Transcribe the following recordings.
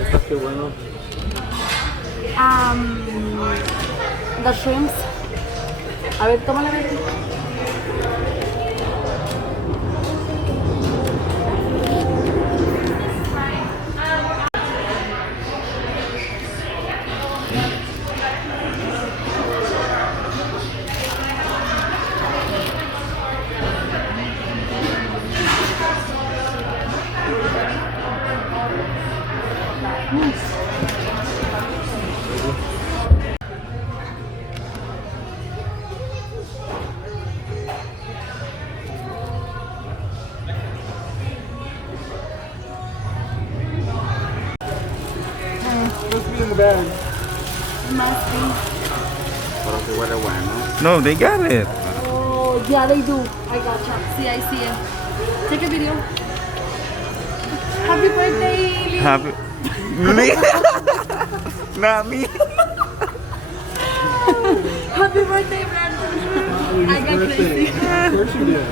Está qué bueno. The shrimps. A ver, tómala. Must be in the bag. Must be. Parang que huele bueno. No, they got it. Oh, yeah, they do. I gotcha. See, I see it. Take a video. Happy birthday, Lee. Happy. Me? Not me. Happy birthday, Brandon. I got crazy. Of course you did.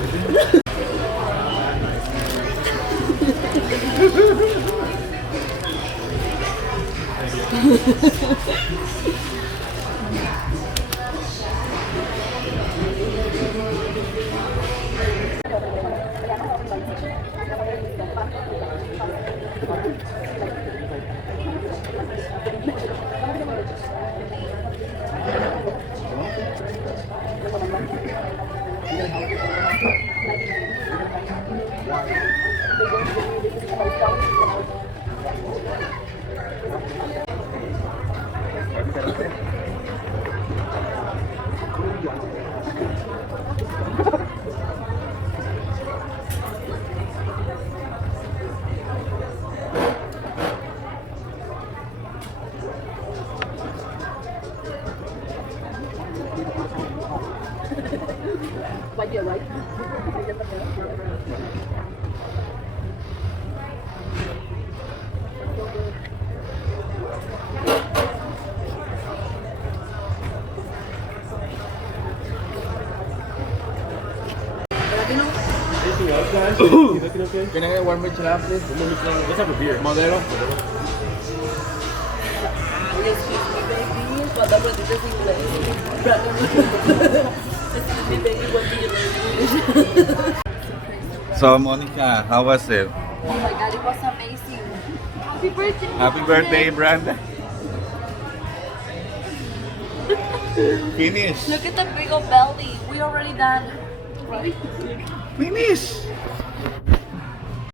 Like it, right? Anything else, guys? You looking okay? Can I get one michelada, please? Let's have a beer. Modelo. Excuse me, baby. Cuando aprendiste inglés. Excuse me, baby. What do you learn? So, Monica, how was it? Oh my God, it was amazing. Happy birthday. Happy birthday, Brandon. Finish. Look at the big old belly. We already done. Right? Finish.